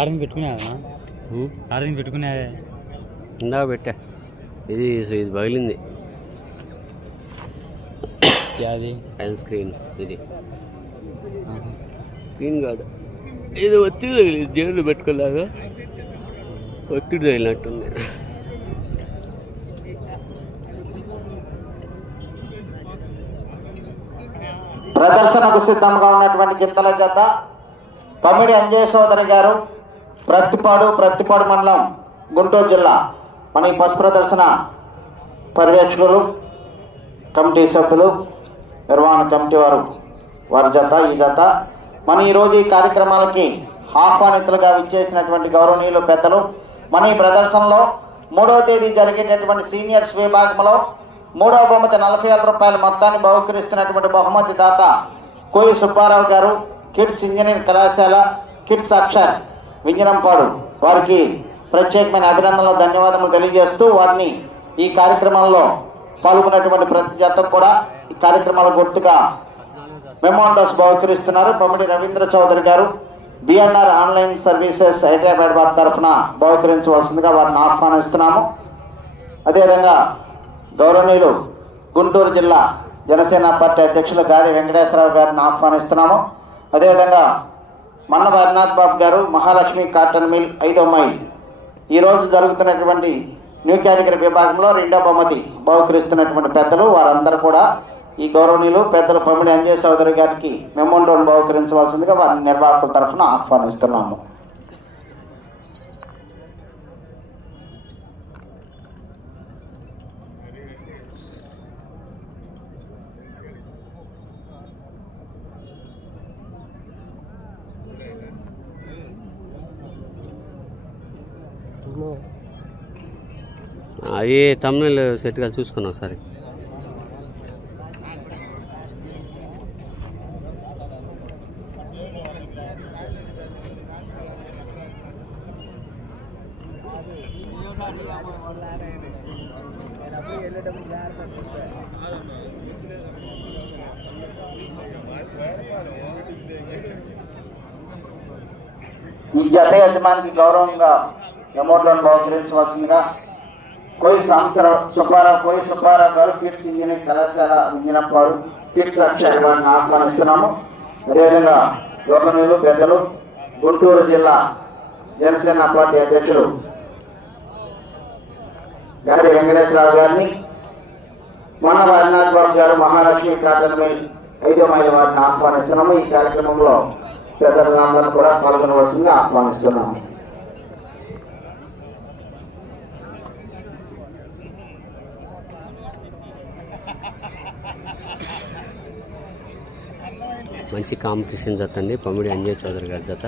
Charging పెట్టుకునేవా ఉం? Charging పెట్టుకునేవే ఇందాక పెట్టా. ఇది ఇది పగిలింది. అది పైన స్క్రీన్ ఇది. Screen guard. ఇది ఒత్తిడి తగిలి జేబులో పెట్టుకోలేగా ఒత్తిడి తగిలినట్టుంది. ప్రదర్శనకు సిద్ధంగా ఉన్నటువంటి గింతల జత. పమిడి అంజయ్ సోదరి గారు ప్రత్తిపాడు ప్రత్తిపాడు మండలం గుంటూరు జిల్లా. మన ఈ పశు ప్రదర్శన పర్యవేక్షకులు కమిటీ సభ్యులు నిర్వహణ కమిటీ వారు వారి జత ఈ జత. మన ఈరోజు ఈ కార్యక్రమాలకి ఆహ్వానితులుగా విచ్చేసినటువంటి గౌరవనీయులు పెద్దలు. మన ఈ ప్రదర్శనలో మూడవ తేదీ జరిగేటటువంటి సీనియర్స్ విభాగంలో మూడవ బహుమతి నలభై వేల రూపాయల మొత్తాన్ని బహుకరిస్తున్నటువంటి బహుమతి దాత కోయి సుబ్బారావు గారు కిడ్స్ ఇంజనీరింగ్ కళాశాల కిడ్స్ అక్షర్. వింజనంపాడు వారికి ప్రత్యేకమైన అభినందనలు ధన్యవాదములు తెలియజేస్తూ వారిని ఈ కార్యక్రమంలో పాల్గొన్నటువంటి ప్రతి జతకు కూడా ఈ కార్యక్రమాల గుర్తుగా మెమోండోస్ బహుకరిస్తున్నారు. పమిడి రవీంద్ర చౌదరి గారు బిఎన్ఆర్ ఆన్లైన్ సర్వీసెస్ హైదరాబాద్ వారి తరఫున బహుకరించవలసిందిగా వారిని ఆహ్వానిస్తున్నాము. అదేవిధంగా గౌరవనీయులు గుంటూరు జిల్లా జనసేన పార్టీ అధ్యక్షులు గాలి వెంకటేశ్వరరావు గారిని ఆహ్వానిస్తున్నాము. అదేవిధంగా మన్న హరినాథ్ బాబు గారు మహాలక్ష్మి కాటన్ మిల్ ఐదో మైల్. ఈ రోజు జరుగుతున్నటువంటి న్యూ కేటగిరీ విభాగంలో రెండో బహుమతి బహుకరిస్తున్నటువంటి పెద్దలు వారందరూ కూడా ఈ గౌరవనీయులు పెద్దలు పమిడి అంజయ్ చౌదరి గారికి మెమోండోను బహుకరించవలసిందిగా వారి నిర్వాహకుల తరఫున ఆహ్వానిస్తున్నాము. అవి తమిళ సెట్గా చూసుకున్నా ఒకసారి. ఈ జత యజమానికి గౌరవంగా అమౌంట్లను బహుకరించవలసిందిగా కోయి సాంసర సుబ్బారావు కోయి సుబ్బారావు గారు కిడ్స్ ఇంజనీరింగ్ కళాశాల ఇంజనీరింగ్ కిడ్స్ అక్షర్ గారిని ఆహ్వానిస్తున్నాము. అదేవిధంగా గవర్నర్లు పెద్దలు గుంటూరు జిల్లా జనసేన పార్టీ అధ్యక్షుడు గారి వెంకటేశ్వరరావు గారిని మన హరినాథ్ బాబు గారు మహాలక్ష్మి కాటన్ మిల్ ఐదో మైలు వారిని ఆహ్వానిస్తున్నాము. ఈ కార్యక్రమంలో పెద్దలందరూ కూడా పాల్గొనవలసిందిగా ఆహ్వానిస్తున్నాము. మంచి కాంపిటీషన్ జత అండి. పమిడి అంజయ్ చౌదరి గారి జత.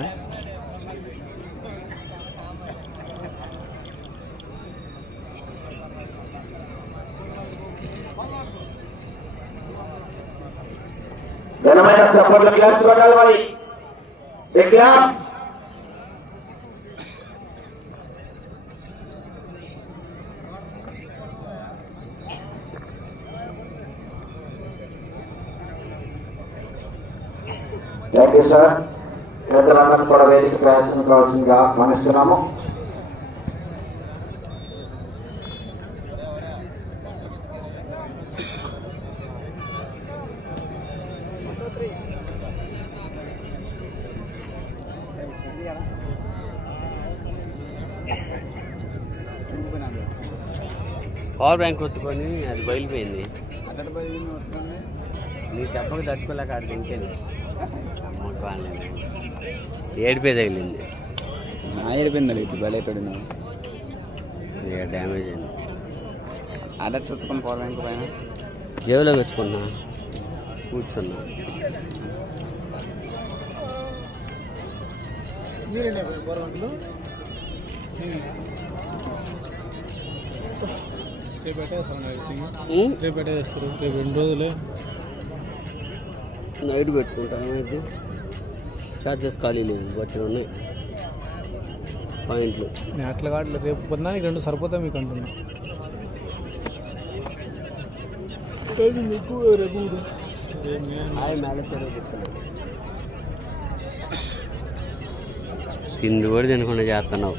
ఘనమైన చప్పట్లు క్లాస్ కొట్టాలి మరి. సార్. పెద్దలందరూ కూడా వేదిక ప్రయాసం కావాల్సిందిగా ఆహ్వానిస్తున్నాము పవర్ బ్యాంక్ కొట్టుకొని అది బయలుపోయింది. నీ దెబ్బకి తట్టుకోలేక ఇంకేది ఏడిపే తగిలింది. నా ఏడిపోయింది ఇటు బయలుపడినా ఇక డ్యామేజ్ అయింది. అడట్ చుట్టుకొని పోవడం ఇంక పైన? జేబులో పెట్టుకున్నా. కూర్చున్నా. రేపు ఎవ్రీథింగ్ ఉం? రేపు రెండు రోజులే. నైట్ పెట్టుకుంటా ఏమైంది చార్జెస్ ఖాళీ లేవు వచ్చిన ఉన్నాయి. పాయింట్లు నేను అట్లా కావట్లేదు రేపు పొద్దునానికి రెండు సరిపోతాయి మీకు అంటున్నా. రేపు తిండి కూడా తినకుండా చేస్తున్నావు.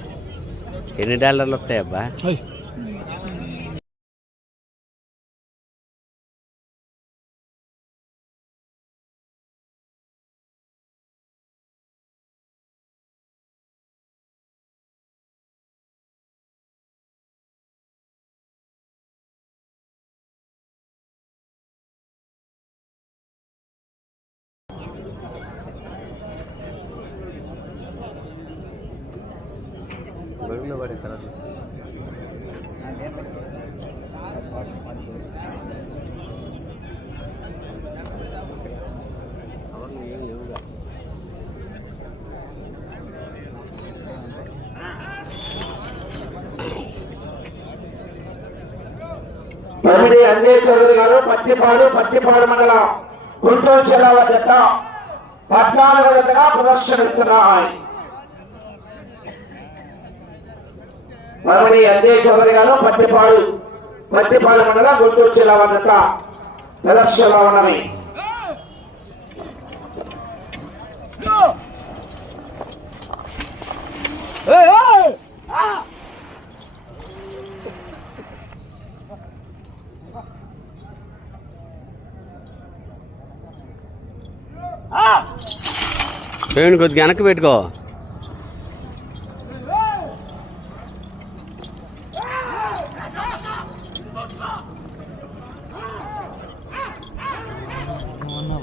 ఎన్ని డాలర్లు వస్తాయబ్బా? అయ్ తమిడి అంజయ్ చౌదరి గారు పత్తిపాడు పత్తిపాడు మండలం గుంటూరు జిల్లా జత పద్నాలుగు జతగా ప్రదర్శనిస్తున్నాయి తమిడి అంజయ్ చౌదరి గారు పత్తిపాడు పత్తిపాడు మండలం గుంటూరు జిల్లా జత ప్రదర్శనలో ఉన్నవి ప్రవీణ్ కొద్దిగా వెనక్కి పెట్టుకో.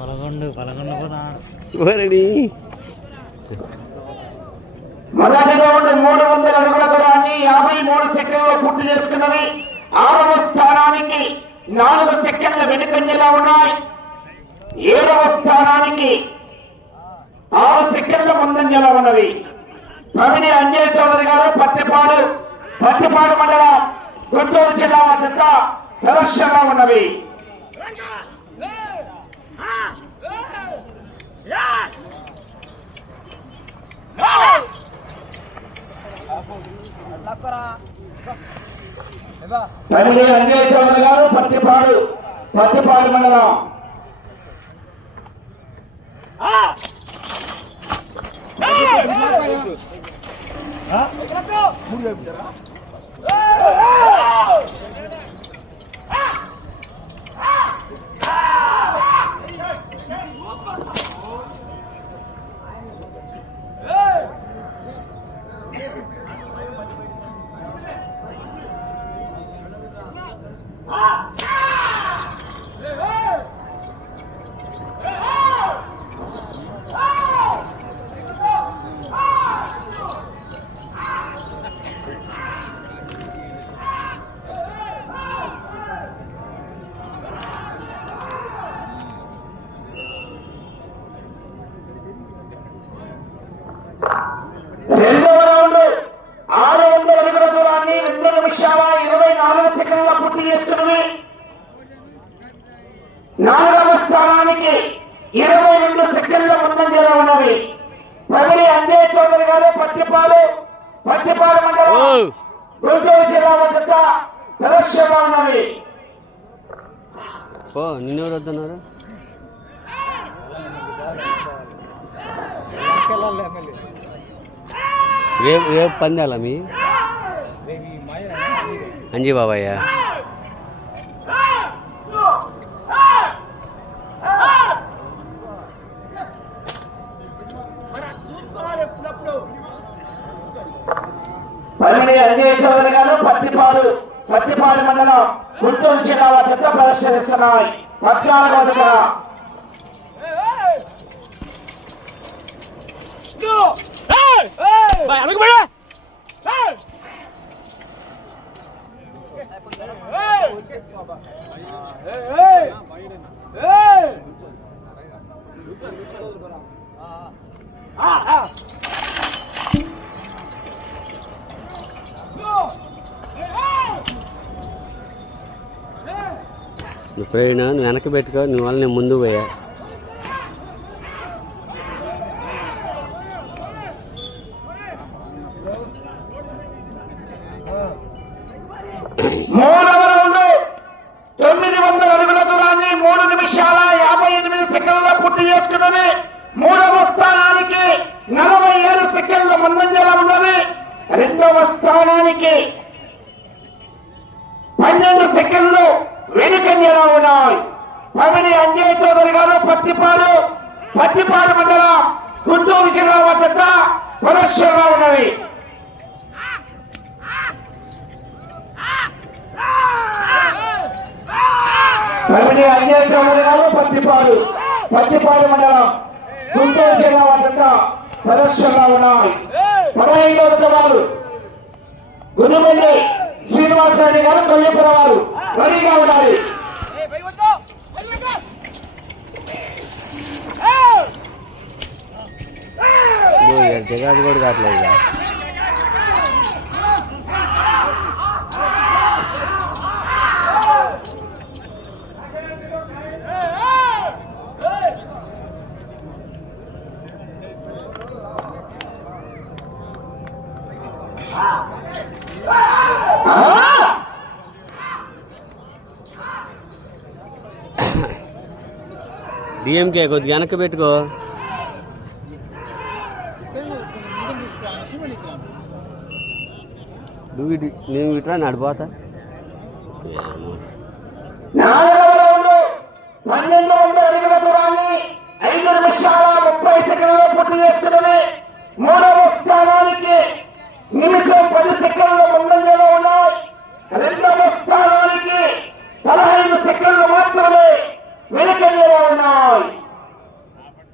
పలకొండు పలకొండు మూడు వందల అడుగుల దూరాన్ని యాభై మూడు సెకండ్లు పూర్తి చేసుకున్నవి. ఆరవ స్థానానికి నాలుగు సెకండ్ల వెనుకంజలో ఉన్నాయి. ఏడవ స్థానానికి ఆరు సెకండ్ల ముందంజలో ఉన్నవి ప్రవీణి అంజయ్ చౌదరి గారు పత్తిపాడు పత్తిపాడు మండలం గుంటూరు జిల్లా వద్ద ప్రదర్శనలో ఉన్నవి ప్రవీణి అంజయ్ చౌదరి గారు పత్తిపాడు పత్తిపాడు మండలం. 아! 아! 아! 아! 아! పూర్తి చేసుకున్నవి నాలుగవ స్థానానికి ఇరవై రెండు సెకండ్ల ముందంజలో ఉన్నవి. ప్రవీణి అంజయ్ చౌదరి గారు పత్తిపాడు పత్తిపాడు మండలం గుంటూరు జిల్లా వద్ద ప్రదర్శనలో ఉన్నవి. ఓ నిన్నెవరు వద్దన్నారు? రేపు రేపు పందాలా మీ? అంజీ బాబాయ్య. ప్రవీణి పత్తిపాడు పత్తిపాడు మండలం గుంటూరు జిల్లా వద్ద ప్రదర్శనిస్తున్నాయి పద్నాలుగవ దగ్గర నువ్వు ప్రవీణ్ నువ్వు వెనక్కి పెట్టుకో నీ వల్ల నేను ముందు పోయా. మూడవ రౌండ్ తొమ్మిది వందల అడుగుల దూరాన్ని మూడు నిమిషాల యాభై ఎనిమిది సెకండ్ల పూర్తి చేసుకున్నవి మూడవ స్థానానికి నలభై ఏడు సెకండ్ల ముందంజ రెండవ స్థానానికి పన్నెండు సెకండ్లు వెనుకంజలో ఉన్నాయి? పమిడి అంజయ్ చౌదరి గారు పత్తిపాడు పత్తిపాడు మండలం గుంటూరు జిల్లా వద్ద ప్రదర్శనలో ఉన్నవి. పమిడి అంజయ్ చౌదరి గారు పత్తిపాడు పత్తిపాడు మండలం గుంటూరు జిల్లా వద్ద ప్రదర్శనలో ఉన్నాయి. పదహైదు వారు గురుమండి శ్రీనివాసరెడ్డి గారు కొల్లిపురం వారు. రెడీగా ఉండాలి. జగాది కూడా కావట్లేదు డిఎంకే కొద్దిగా వెనక్కి పెట్టుకో. నువ్వు ఇటు నేను ఇట్రా నడిపోతా ఏమో నాలుగవ రౌండ్ పన్నెండు వందల అడుగుల దూరాన్ని ఐదు నిమిషాల ముప్పై సెకండ్లు పూర్తి చేసుకుని మూడవ స్థానానికి నిమిషం పది సెకండ్ల ముందంజలో ఉన్నాయి రెండవ స్థానానికి పదహైదు సెకండ్లు మాత్రమే వెనుకంజలో ఉన్నాయి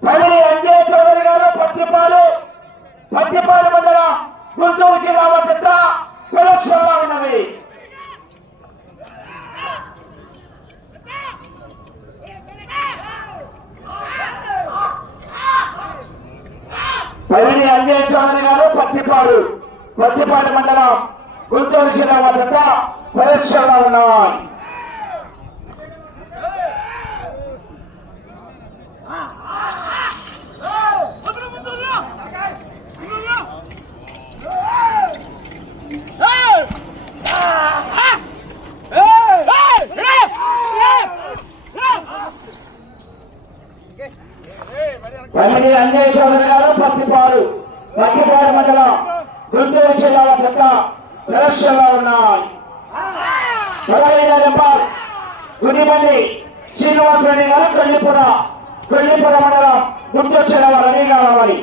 పదిని అంజయ్ చౌదరి గారు పత్తిపాడు పత్తిపాడు మండలం గుంటూరు జిల్లా వద్ద ప్రదర్శనలో ఉన్నవి పైని అంజయ్ చౌదరి గారు పత్తిపాడు పత్తిపాడు మండలం గుంటూరు జిల్లా వద్ద ప్రదర్శనలో ఉన్నాయి పైని అంజయ్య చౌదరి గారు పత్తిపాడు పత్తిపాడు మండలం గుంటూరు జిల్లా యొక్క ప్రదర్శనలో ఉన్నాయి పదహైదు నెంబర్ గుదిమండి శ్రీనివాసరెడ్డి గారు కొల్లిపుర కొల్లిపుర మండలం గుంటూరు జిల్లా వారు కావాలి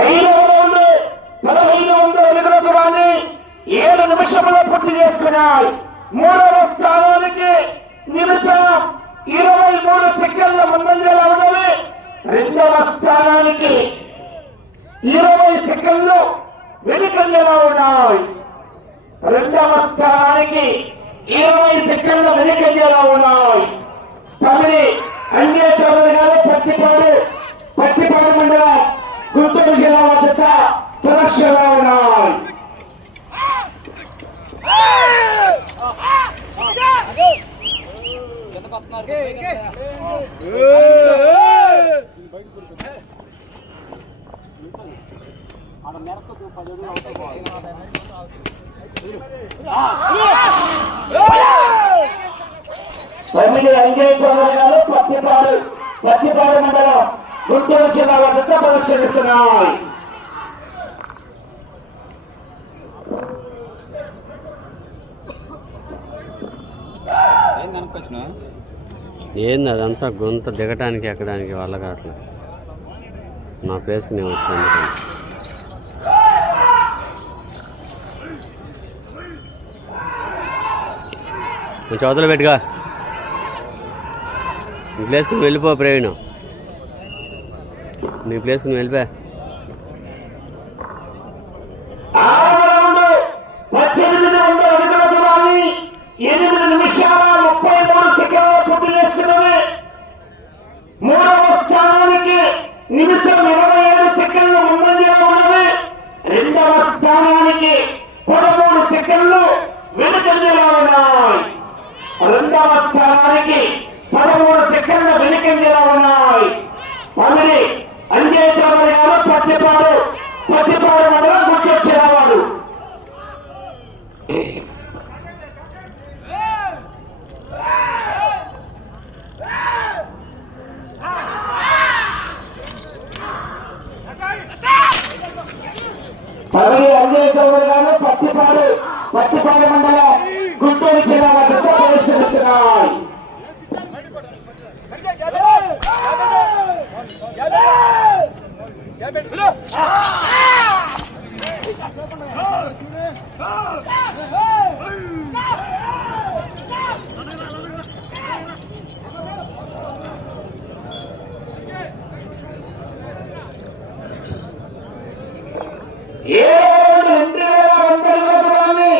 ఐదు ఐదవ రౌండ్ పదహైదు వందల ఎలుగుల దూరాన్ని ఏడు నిమిషంలో పూర్తి చేసుకున్నాయి. మూడవ స్థానానికి నిమిషం ఇరవై మూడు సెకండ్ల ముందంజలా ఉన్నవి. రెండవ స్థానానికి ఇరవై సెకండ్లు వెనుకంజలో ఉన్నాయి. రెండవ స్థానానికి ఇరవై సెకండ్ల వెనుకంజలో ఉన్నాయి. తమిళి అంజే చౌదరి గారు పత్తిపాడు పత్తిపాడు మండలం గుంటూరు జిల్లా వద్ద ప్రదర్శనలో ఉన్నాయి. తమిళి అంజే చౌదరి గారు పత్తిపాడు పత్తిపాడు మండలం గుంటూరు జిల్లా వద్ద ప్రదర్శనిస్తున్నాయి ఏంది అదంతా గొంత దిగటానికి ఎక్కడానికి వాళ్ళ కావట్లేదు నా ప్లేస్కి నేను వచ్చాను కొంచెం అవతల పెట్టుగా నీ ప్లేస్కి నువ్వు వెళ్ళిపో ప్రవీణ్. నీ ప్లేస్కి నువ్వు వెళ్ళిపో ఆరవ పద్దెనిమిది వందల అడుగుల దూరాన్ని ఎనిమిది నిమిషాల ముప్పై మూడు సెకండ్లు పూర్తి చేసుకున్నవి మూడవ స్థానానికి నిమిషం ఇరవై ఐదు సెకండ్లు ముందంజలో ఉన్నవి రెండవ స్థానానికి పదమూడు సెకండ్లు వెనుకంజలో ఉన్నాయి. రెండవ స్థానానికి పదమూడు సెకండ్లు వెనుకంజలో ఉన్నాయి పమిడి అంజయ్ చౌదరి గారు పత్తిపాడు పత్తిపాడు మండలం గుర్తొచ్చేవాడు పదవి అంజయ్ చౌదరి గారు పట్టిపాడు పత్తిపాడు మండలం గుంటూరు జిల్లా వద్ద ప్రవేశిస్తున్నాయి ఏడు రెండు వేల వందల రోజులని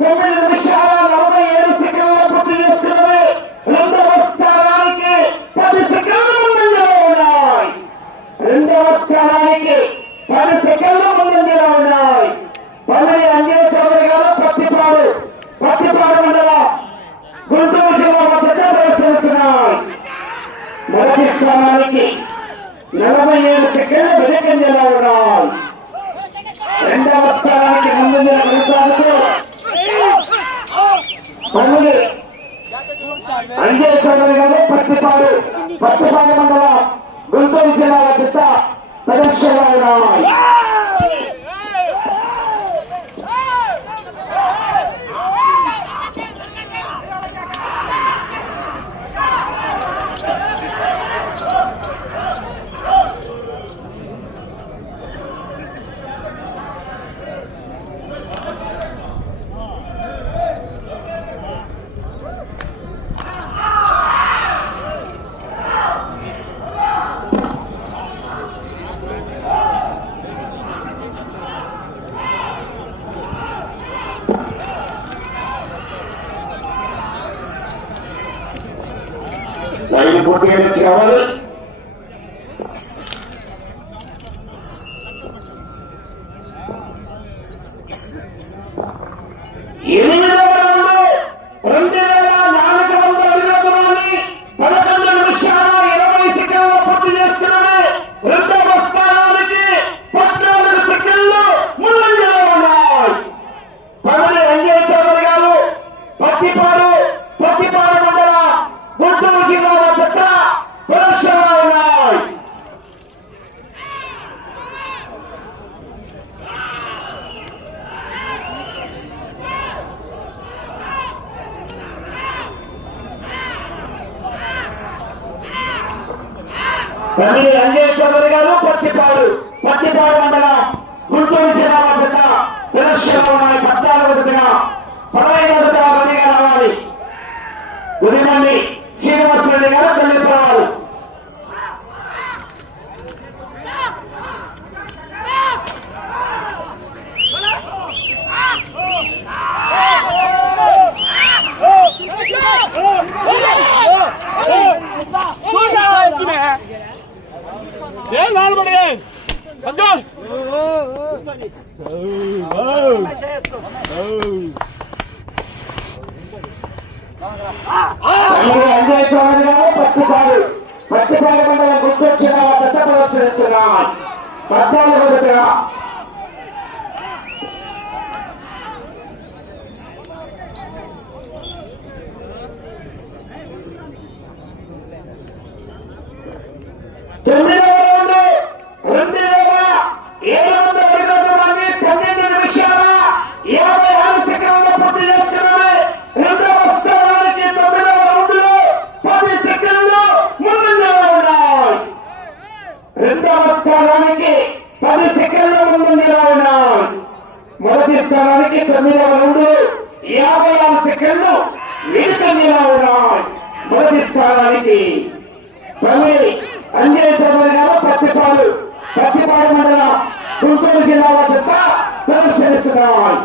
తొమ్మిది నిమిషాల నలభై ఏడు సెకండ్ల పూర్తి చేస్తున్నది రెండవ స్థానానికి పది సెకండ్ల ముందంజలో ఉన్నాయి రెండవ స్థానానికి పది సెకండ్ల ముందంజలో ఉన్నాయి పల్లి అంజయ చౌదరి గారు పత్తిపాడు పత్తిపాడు మండలం గుంటూరు జిల్లా మధ్య ప్రవేశిస్తున్నాయి మొదటి స్థానానికి నలభై ఏడు సెకండ్ల వెనకంజలో ఉన్నాయి రెండవ స్థానానికి ముందు కొనసాగుతూ పన్నులు అంజయ్ చౌదరి గారు పట్టుపాడు పట్టుపాడు మండలం గుంటూరు జిల్లా చెత్త ప్రదర్శన ఉన్నాయి গোটিয়ে ଚାଉଳରେ పదవి అంజయ్ చౌదరి గారు పత్తిపాడు పత్తిపాడు మండలం గుంటూరు జిల్లా చెత్త పరీక్షలో ఉన్నాయి పద్నాలుగు జతగా పదహైదు రావాలి. ఉదయమండి శ్రీనివాసరెడ్డి గారు తల్లిపోవాలి ఏం నానబడి సంజయ్ మండలం ప్రదర్శిస్తున్నాం పద్నాలుగు మొదటి స్థానానికి తొమ్మిదవ యాభై ఆరు సెకండ్లు వెనుకంజలో ఉన్నాయి. మొదటి స్థానానికి పల్లి అంజయ్ చౌదరి గారు పత్తిపాడు పత్తిపాడు మండలం గుంటూరు జిల్లా వద్ద ప్రదర్శనిస్తున్నారు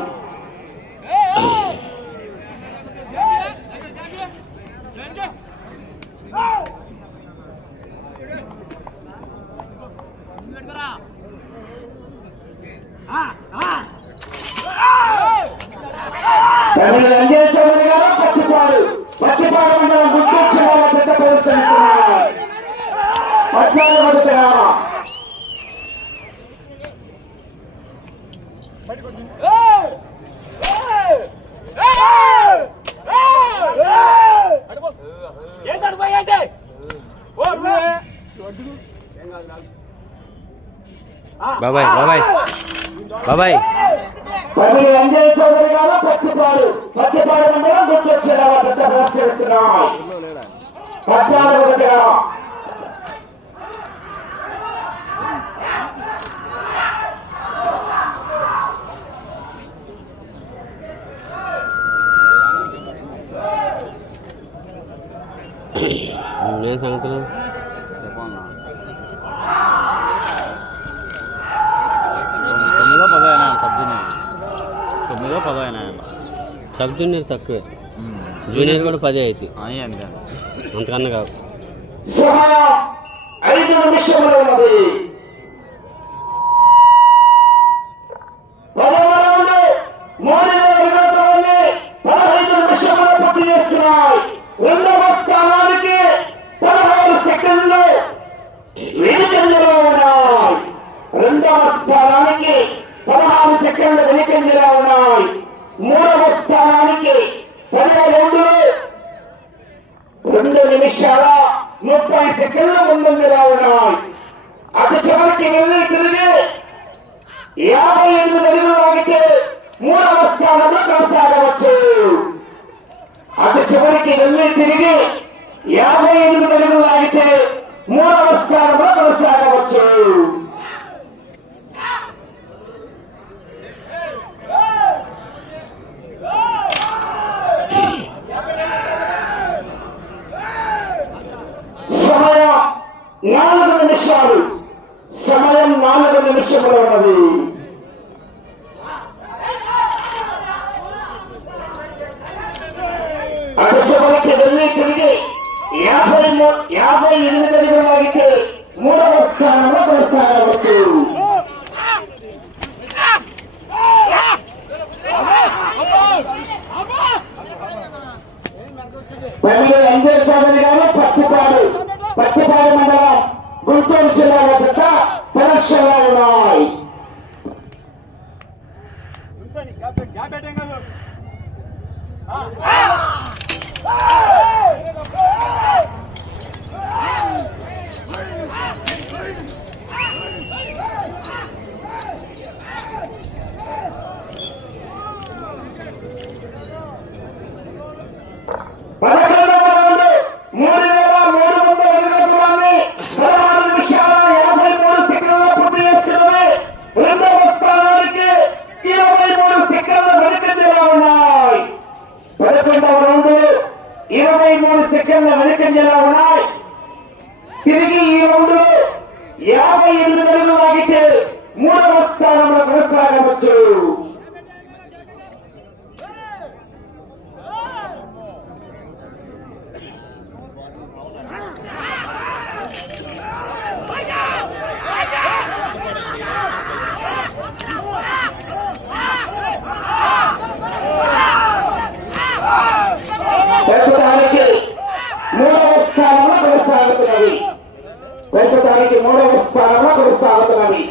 పల్లి అంజయ్ చౌదరి గారు పత్తిపాడు పత్తిపాడు మండలం గుంటూరు జిల్లా వద్ద ప్రదర్శనిస్తున్నారు పద్నాలుగు వద్ద బాబాయ్ బాబాయ్ బాబాయ్ పది అంజయ్ చౌదరి గారు పత్తిపాడు పత్తిపాడు మండలం గుంటూరు జిల్లా పెద్ద ప్రదర్శిస్తున్నాం పద్నాలుగు దగ్గర ఏం సంగతులు తొమ్మిదో పదో అయినా సబ్ జూనియర్ తొమ్మిదో పదో అయినా సబ్ జూనియర్ తక్కువే జూనియర్ కూడా పదే అంతే. అంతకన్నా ఐదు నిమిషములు ఉన్నది పదవ రౌండ్ మూడు వేల ఇరవై తొమ్మిది పదహైదు నిమిషములు పూర్తి చేస్తున్నాయి రెండవ స్థానానికి పదహారు సెకండ్లు వెనుకంజలో ఉన్నాయి రెండవ స్థానానికి పదహారు సెకండ్లు వెనుకంజలో ఉన్నాయి మూడవ స్థానానికి పదిహేను రౌండ్లు రెండు నిమిషాల ముప్పై సెకండ్ల ముందంజలో ఉన్నాయి అటు చివరికి వెళ్ళి తిరిగి యాభై ఎనిమిది అడుగులు లాగితే మూడవ స్థానంలో కొనసాగవచ్చు అటు చివరికి వెళ్ళి తిరిగి యాభై ఎనిమిది అడుగులు లాగితే మూడవ స్థానంలో కొనసాగవచ్చు. సమయం నాలుగు నిమిషాలు. సమయం నాలుగు నిమిషంలో ఉన్నది అటు చివరికి వెళ్ళి తిరిగి యాభై యాభై ఎనిమిది అడుగులు లాగితే మూడవ స్థానంలో కొనసాగవచ్చు. పల్లి అంజయ్ చౌదరి గారు పత్తిపాడు పత్తిపాడు మండలం గుంటూరు జిల్లా వద్ద పరీక్షలో ఉన్నాయి. Hey! Hey! Hey! సెకండ్ల వెనుకంజలో ఉన్నాయి. తిరిగి ఈ రౌండ్ యాభై ఎనిమిది అడుగులు లాగితే మూడవ స్థానంలో కొనసాగవచ్చు ప్రస్తుతానికి మూడవ స్థానంలో కొనసాగుతున్నది ప్రస్తుతానికి మూడవ స్థానంలో కొనసాగుతున్నది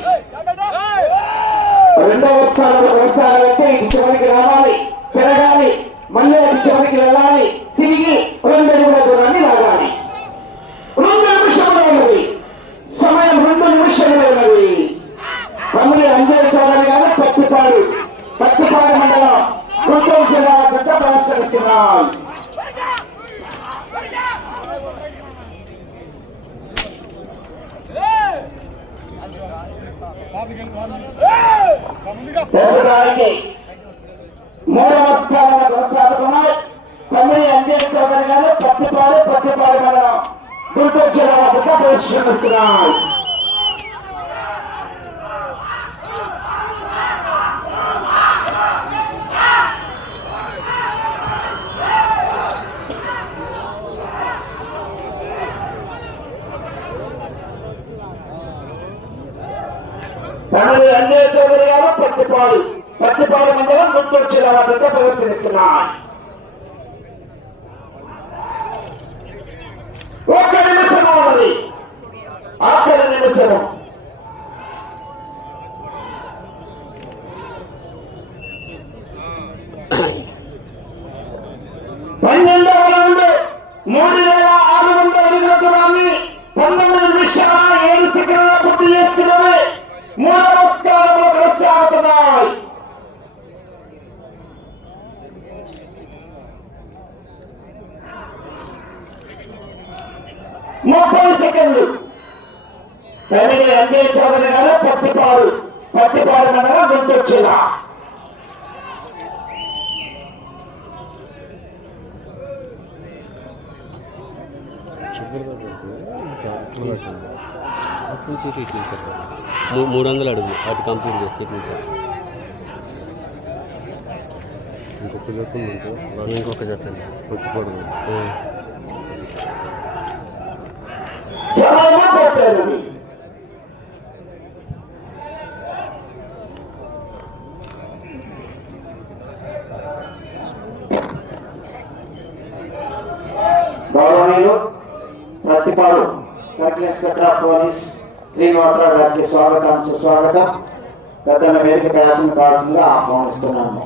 రెండవ స్థానంలో కొనసాగాలంటే ఇటు చివరికి రావాలి పెరగాలి మళ్ళీ అటు చివరికి వెళ్ళాలి తిరిగి రెండు అడుగుల దూరాన్ని లాగాలి రెండు నిమిషములు ఉన్నది సమయం రెండు నిమిషములు ఉన్నది తమ్ముడి అంజయ్ చౌదరి గారు పత్తిపాడు పత్తిపాడు మండలం గుంటూరు జిల్లా వద్ద ప్రదర్శనిస్తున్నారు ప్రస్తుతానికి మూడవ స్థానంలో కొనసాగుతున్నాయి తమ్ముడి అంజయ్ చౌదరి గారు పత్తిపాడు పత్తిపాడు మండలం గుంటూరు జిల్లా వద్ద ప్రదర్శనిస్తున్నారు తమిళ అంజయ్ చౌదరి గారు పత్తిపాడు పత్తిపాడు మండలం గుంటూరు జిల్లా వద్ద ప్రదర్శనిస్తున్నారు ఒక నిమిషం ఉన్నది. ఆఖరి నిమిషం. పన్నెండవ రౌండ్ మూడు వేల ఆరు వందల అడుగుల దూరాన్ని పంతొమ్మిది నిమిషాల ఏడు సెకండ్ల పూర్తి చేస్తున్నది మూడవ రంజయ్ చౌదరి గారు పత్తిపాడు పత్తిపాడు మండలం గుంటూరు జిల్లా అటు నుంచి ఇటు ఇటు నుంచి అటు. మూ- మూడు వందలు అడుగు అటు కంప్లీట్ చేసి ఇటు నుంచి. ఇంకొక జత ఇంకొక జత అండి. సుస్వాగతం పెద్దల వేదిక ప్రయాసం కావాల్సిందిగా ఆహ్వానిస్తున్నాము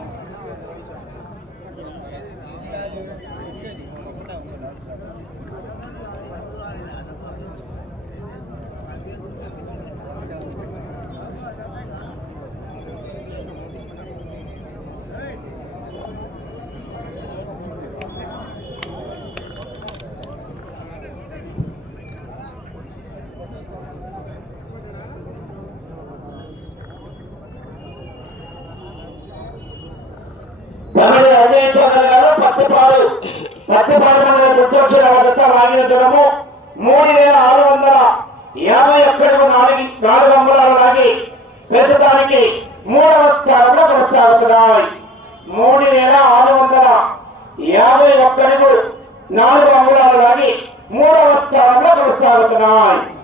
తమిళ అజయ్ చంద్ర గారు పత్తిపాడు పత్తిపాడు మండలం గుంటూరు జిల్లా వద్ద లాగిన మూడు వేల ఆరు వందల యాభై ఒక్కడు నాలుగు నాలుగు అంబరాలు లాగి ప్రస్తుతానికి మూడవ స్థానంలో కొనసాగుతున్నాయి. మూడు వేల ఆరు వందల యాభై ఒక్కడుగు నాలుగు అంబరాలు లాగి మూడవ స్థానంలో కొనసాగుతున్నాయి.